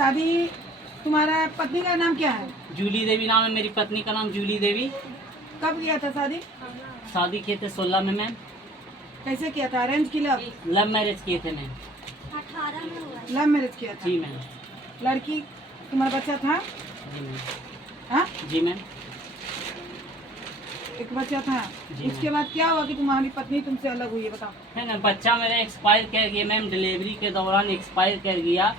शादी तुम्हारा पत्नी का नाम क्या है? जूली देवी नाम है मेरी पत्नी का नाम जूली देवी। कब किया था शादी? शादी किए थे 16 में मैम। कैसे किया था? अरेंज की लव? लव मैरिज किए थे मैम। 18 में हुआ। लव मैरिज किया था? जी मैम। लड़की तुम्हारा बच्चा था? जी मैम। हाँ, जी मैम। एक बच्चा था। जी उसके बाद क्या हुआ कि तुम्हारी पत्नी तुमसे अलग हुई है? बताओ। है ना, बच्चा मेरा एक्सपायर कर गया मैम, डिलीवरी के दौरान एक्सपायर कर गया।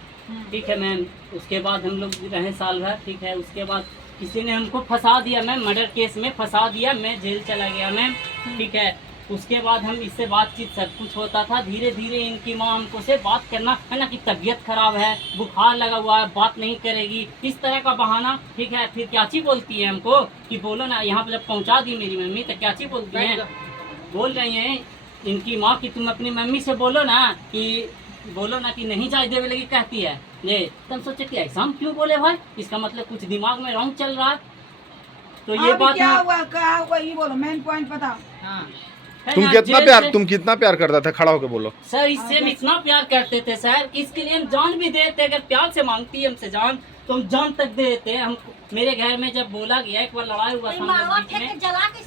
ठीक है मैम। उसके बाद हम लोग रहे साल भर। ठीक है, उसके बाद किसी ने हमको फंसा दिया मैम, मर्डर केस में फंसा दिया, मैं जेल चला गया मैम। ठीक है, उसके बाद हम इससे बातचीत सब कुछ होता था। धीरे धीरे इनकी माँ हमको से बात करना है ना कि तबीयत खराब है, बुखार लगा हुआ है, बात नहीं करेगी, इस तरह का बहाना। ठीक है, फिर क्या चीज बोलती है हमको कि बोलो ना, यहाँ पर जब पहुँचा दी मेरी मम्मी तो क्या चीज बोलती है, बोल रही हैं इनकी माँ कि तुम अपनी मम्मी से बोलो ना कि नहीं जाए देवे लगी, कहती है ये। तुम सोचे कि ऐसा हम क्यों बोले भाई, इसका मतलब कुछ दिमाग में रॉन्ग चल रहा है। तो ये बात क्या हुआ ये बोलो, मेन पॉइंट बताओ। हाँ। तुम कितना प्यार करता था? खड़ा होके बोलो सर। इससे हम इतना प्यार करते थे सर कि इसके लिए हम जान भी देते। अगर प्यार से मांगती है हमसे जान तो हम जान तक दे देते हैं। हम मेरे घर में जब बोला गया, एक बार लड़ाई हुआ था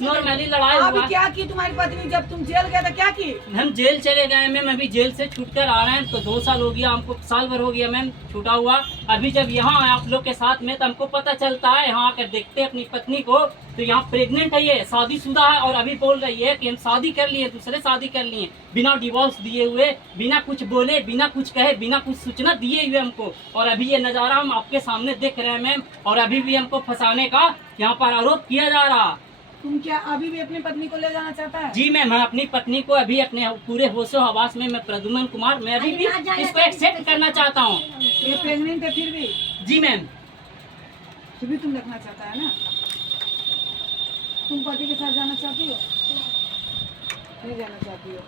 नॉर्मली लड़ाई अभी हुआ। क्या की तुम्हारी पत्नी जब तुम जेल गए था? क्या की? हम जेल चले गए मैम, अभी जेल से छूट कर आ रहे हैं तो 2 साल हो गया हमको, साल भर हो गया मैम छूटा हुआ। अभी जब यहाँ आए आप लोग के साथ में तो हमको पता चलता है, यहाँ आकर देखते हैं अपनी पत्नी को तो यहाँ प्रेग्नेंट है, ये शादीशुदा है। और अभी बोल रही है कि हम शादी कर लिए, दूसरे शादी कर लिए, बिना डिवोर्स दिए हुए, बिना कुछ बोले, बिना कुछ कहे, बिना कुछ सूचना दिए हुए हमको। और अभी ये नज़ारा हम आपके सामने देख रहे हैं मैम। और अभी भी हमको फंसाने का यहाँ पर आरोप किया जा रहा। तुम क्या अभी भी अपनी पत्नी को ले जाना चाहता है? जी मैम, मैं अपनी पत्नी को अभी अपने पूरे होशो हवास में, मैं प्रद्युमन कुमार, मैं अभी भी इसको एक्सेप्ट करना चाहता हूँ। ये प्रेग्नेंट है फिर भी? जी मैम। फिर भी तुम रखना चाहता है ना? तुम पति के साथ जाना चाहती हो? नहीं जाना चाहती हो?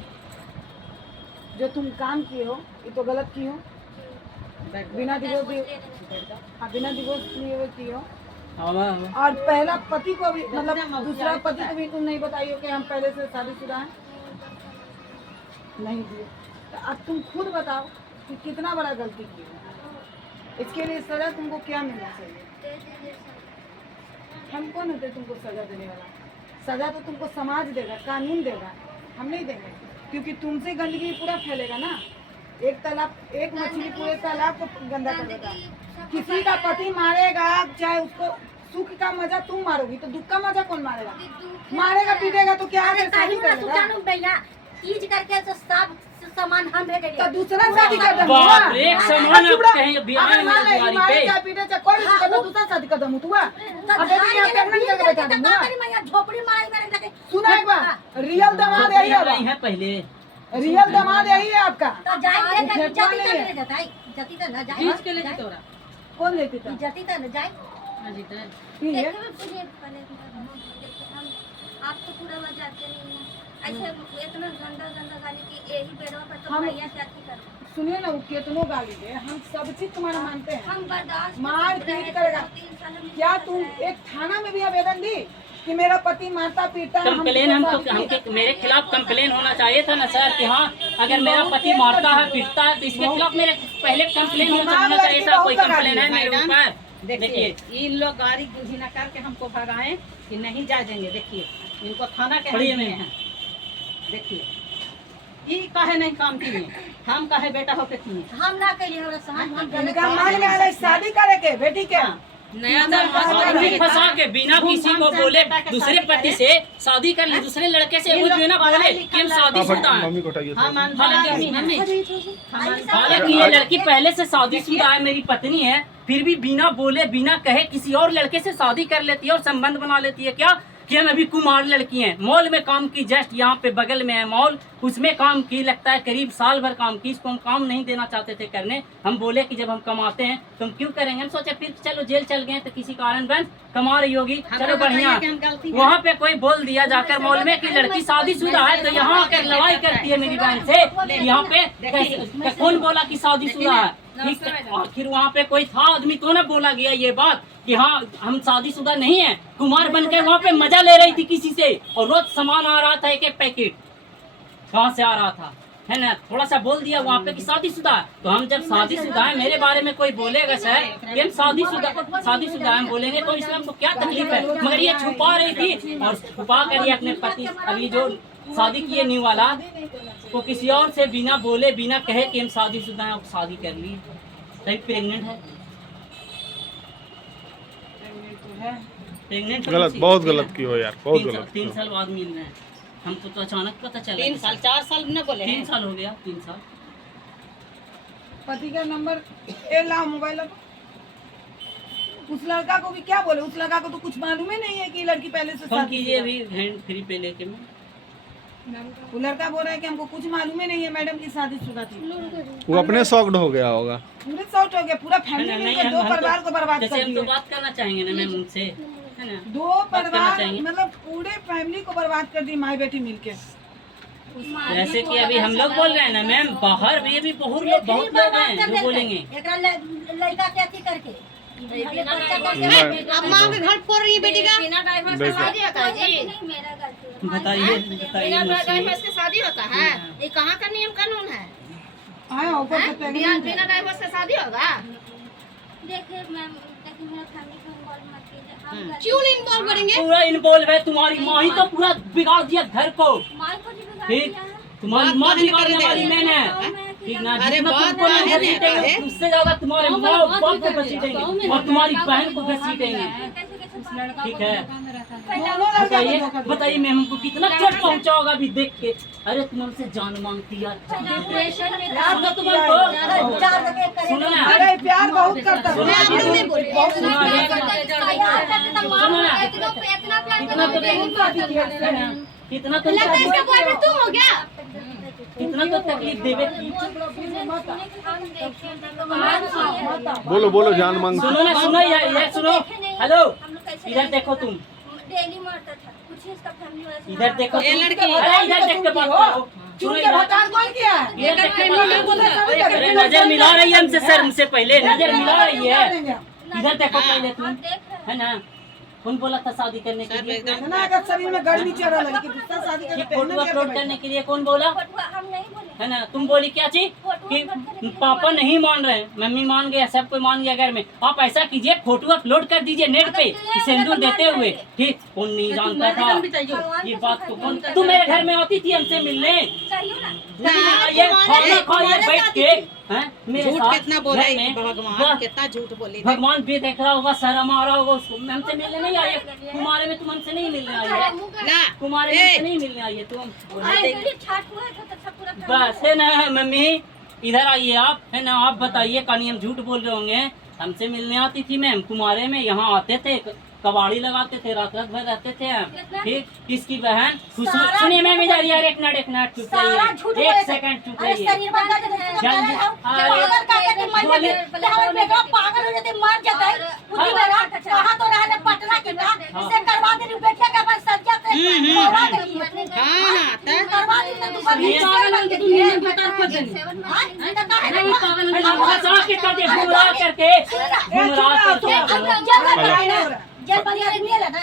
जो तुम काम किए हो ये तो गलत की हो। बिना डिवोर्स बिना डिवोर्स लिए हुए की हो। और पहला पति को भी, मतलब दूसरा पति को भी तुम नहीं बताई हो कि हम पहले से शादीशुदा हैं? नहीं दिए। तो अब तुम खुद बताओ कि कितना बड़ा गलती की है। इसके लिए सजा तुमको क्या मिलना चाहिए? हम कौन होते तुमको सजा देने वाला? सजा तो तुमको समाज देगा, कानून देगा, हम नहीं देंगे। क्योंकि तुमसे गंदगी पूरा फैलेगा ना। एक मछली पूरे तालाब को गंदा कर देगा। किसी का पति मारेगा, चाहे उसको सुख का मजा तुम मारोगी तो दुख का मजा कौन मारेगा? मारेगा पीटेगा तो क्या चीज करके तो सब सामान हम भेज तो दूसरा शादी कर दम बाप रे, एक सामान आप कहीं बिहार में तुम्हारी पे पीटे से कोई भी कर दूसरा शादी कर दम हुआ। अब ये प्रेग्नेंट करके बैठा दूंगा। झोपड़ी मारी मेरे लगे। सुना एक बार, रियल दामाद यही है। पहले रियल दामाद यही है आपका। तो जाए जति तक ले जाता है, जति तक ना जाए। खींच के ले जाते हो। कौन लेती था? जति तक ना जाए। ठीक है। आप तो पूरा बजाते नहीं हैं। ऐसे इतना गंदा गंदा गाली की यही बेड़ों पर तो हम- भैया क्या कर। सुनिए ना, वो कितनों गाली दे, हम सब चीज तुम्हारा मानते हैं। हम बर्दाश्त मार पीट करेगा। क्या तुम एक थाना में भी आवेदन दी कि मेरा पति मारता पीटता है? कंप्लेन हमको मेरे खिलाफ कंप्लेन होना चाहिए था ना सर कि हाँ, अगर मेरा पति मारता है पीटता है तो इसके खिलाफ मेरे पहले कंप्लेन होना चाहिए था। कोई कंप्लेन है मेरे ऊपर? देखिए, इन लोग गाड़ी गुंजी न करके हमको भगाए कि नहीं जा देंगे। देखिए, इनको थाना के खड़ी हम दिए में हैं। देखिए, ये काहे नहीं काम किए, हम काहे बेटा होके किए। हम ना करिए हमरा सहन हम गलत इनका मन में आले शादी करे के बेटी के नया आदमी फंसा के बिना किसी को बोले दूसरे पति से शादी कर ली, दूसरे लड़के से वो बिना बोले कि हम शादीशुदा हैं। मम्मी को उठाइए। हम हालांकि ये लड़की पहले से शादीशुदा है, मेरी पत्नी है, फिर भी बिना बोले बिना कहे किसी और लड़के से शादी कर लेती है और संबंध बना लेती है। क्या कि हम अभी कुमार लड़की हैं। मॉल में काम की, जस्ट यहाँ पे बगल में है मॉल, उसमें काम की, लगता है करीब साल भर काम की। इसको हम काम नहीं देना चाहते थे करने। हम बोले कि जब हम कमाते हैं तो हम क्यों करेंगे। हम सोचे फिर चलो जेल चल गए तो किसी कारणवश कमा रही होगी, चलो बढ़िया। वहाँ पे कोई बोल दिया जाकर मॉल में कि लड़की शादीशुदा है, तो यहाँ आकर लड़ाई करती है मेरी बहन से। यहाँ पे कौन बोला कि शादीशुदा है? ठीक है, आखिर वहाँ पे कोई था आदमी तो ना बोला गया ये बात कि हाँ हम शादीशुदा नहीं है। कुमार बनकर वहाँ पे मजा ले रही थी किसी से, और रोज सामान आ रहा था एक एक पैकेट। कहाँ से आ रहा था? है ना, थोड़ा सा बोल दिया वहाँ पे कि शादीशुदा है। तो हम जब शादीशुदा है, मेरे बारे में कोई बोलेगा सर कि हम शादीशुदा हम बोलेंगे तो इसमें हमको क्या तकलीफ है। मगर ये छुपा रही थी और छुपा कर ये अपने पति, अभी जो शादी किए न्यू वाला, तो किसी और से बिना बोले बिना कहे कि हम शादीशुदा हैं, शादी कर ली, तभी प्रेग्नेंट है। प्रेग्नेंट गलत, बहुत गलत की हो यार, बहुत गलत। 3 साल बाद मिल रहे हैं हमको, तो अचानक पता चला। 3 साल 4 साल न बोले 3 साल हो गया, 3 साल। पति का नंबर लाओ, मोबाइल उस लड़का को भी क्या बोले, उस लड़का को तो कुछ मालूम ही नहीं है कि लड़की पहले से फोन शादी कीजिए अभी हैंड फ्री पे लेके मैं। वो लड़का बोल रहा है कि हमको कुछ मालूम ही नहीं है मैडम की शादीशुदा थी। वो अपने शॉक्ड हो गया होगा। पूरे शॉर्ट हो गया, पूरा फैमिली नहीं, मिलकर हम 2 तो- परिवार को बर्बाद जैसे कर हम तो दिया। बात करना चाहेंगे ना मैम उनसे, है ना। 2 करना परिवार चाहिए। मतलब पूरे फैमिली को बर्बाद कर दी, माई बेटी मिलके। जैसे कि अभी हम लोग बोल रहे हैं ना मैम, बाहर भी अभी बहुत लोग हैं जो बोलेंगे। लड़का क्या थी करके अब माँ के घर फोड़ रही है बेटी का। बिना ड्राइवर से शादी होता है जी। मेरा गलती है। बताइए बिना ड्राइवर से शादी होता है? ये कहाँ का नियम कानून है? हाँ, ऊपर से pregnant है। बिना ड्राइवर से शादी होगा? देखिए मैम, देखिए मेरा फैमिली को इन्वॉल्व मत कीजिए। हम गलती- क्यों नहीं इन्वॉल्व करेंगे? पूरा इन्वॉल्व है, तुम्हारी माँ ही तो पूरा बिगाड़ दिया घर को। माँ को भी बिगाड़ ठीक, दिया है। तुम्हारी माँ बिगाड़ने वाली मैंने है, ठीक ना। अरे जितना बात तुमको नहीं है ना, घसीटेंगे, है। उससे ज्यादा तुम्हारे माँ बाप को घसीटेंगे और तुम्हारी बहन को घसीटेंगे। कैसे कैसे बात- ठीक है, दोनों लड़का को बताइए धोखा दिया। बताइए मैं हमको कितना चोट पहुंचा होगा अभी देख के। अरे तुम हमसे जान मांगती यार, डिप्रेशन में प्यार सुनो तो तुम्हारे को, किया है। सुनो ना, अरे प्यार बहुत करता सुनो है। ना, नहीं बोले। सुनो ना, सुनो ना, इतना प्यार कितना तो कितना तो तुम हो गया? कितना तो तकलीफ देवे की। बोलो बोलो, जान मांग। सुनो ना, सुनो यार सुनो, हेलो इधर देखो तुम, डेली मरता था कुछ इसका फैमिली वाला से- इधर देखो ये तुम। लड़की- अरे इधर देख के बात करो। सुनो चुन के इधर, भटार कौन किया है? इधर देख के ये बात लड़की- करो। अरे नजर मिला रही है हमसे सर, हमसे पहले नजर मिला रही है। इधर देखो पहले तुम, देख रहे है ना। कौन बोला था शादी करने के लिए? इतना अगर शरीर में गर्मी चढ़ रहा कि दूसरा शादी ये करके फोटो पहनना क्या अपलोड बैठा? करने के लिए कौन बोला? फोटो हम नहीं बोले। है ना, तुम बोली क्या चीज कि पापा नहीं मान रहे हैं, मम्मी मान गया, सब कोई मान गया घर में। आप ऐसा कीजिए, फोटो अपलोड कर दीजिए नेट पे सिंदूर देते हुए। ठीक, कौन नहीं जानता था ये बात को? कौन तुम मेरे घर में आती थी हमसे मिलने? चाहिए ना ये खाना खाइए बैठ के, हैं मेरे झूठ साथ कितना बोले घर में। भगवान, बस, कितना झूठ बोले। भगवान भी देख रहा होगा, शर्म आ रहा होगा उसको। हमसे मिलने नहीं आई है, तुम्हारे में तुम हमसे नहीं मिलने आई है, ना तुम्हारे में हमसे नहीं मिलने आई है तुम। छठ हुआ था तो सब पूरा बस है ना मम्मी, इधर आइए आप, है ना। आप बताइए, कहानी हम झूठ बोल रहे होंगे? हमसे मिलने आती थी मैम, तुम्हारे में यहाँ आते थे, कबाड़ी लगाते थे, रात रात भर रहते थे हम। ठीक, किसकी बहन खुशबू? सुनिए मैम इधर यार, एक मिनट चुप रहिए, 1 सेकंड चुप रहिए। शरीर बंदा के जल्दी पागल करके मर बोलिए। जाते हमारे बेटा पागल हो जाते मर जाते बुद्धि मेरा कहां तो रहने पटना के ना इसे करवा दे बेटा का बस सज्जा से करवा दे। हाँ, करवा दे तो ये पागल हो पागल जाते बता खुद नहीं फंसा के कर दे, गुमराह करके, गुमराह करके। जब जेल बनिया मिले ना